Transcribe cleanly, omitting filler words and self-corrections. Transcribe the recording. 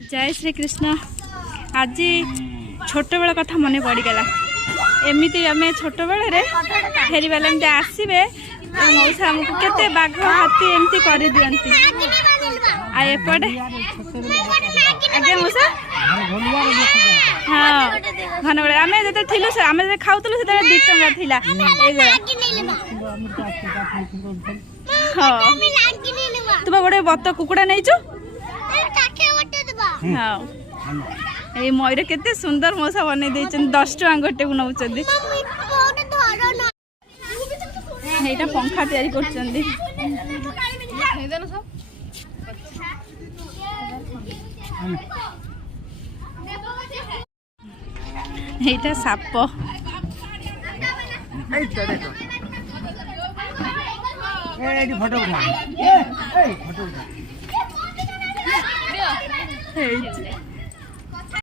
जय श्री कृष्ण। आज छोट बेला कथा मन पड़गला। एमती आम छोट बेले फेरी बेले एमती आसवे मौसा आमको केते बाघ हाथी एमती कर दियंती। एपटे आगे मौसा हाँ घन बेले आम जो थिलु आम जो खाऊलु से 2 टंका थिला हाँ तू गोटे बत कुकुड़ा नहीं हाँ ये मयूर केते सुंदर मौसा बन 10 टका गोटे को नौ पंखा तैयारी कर साप फोटो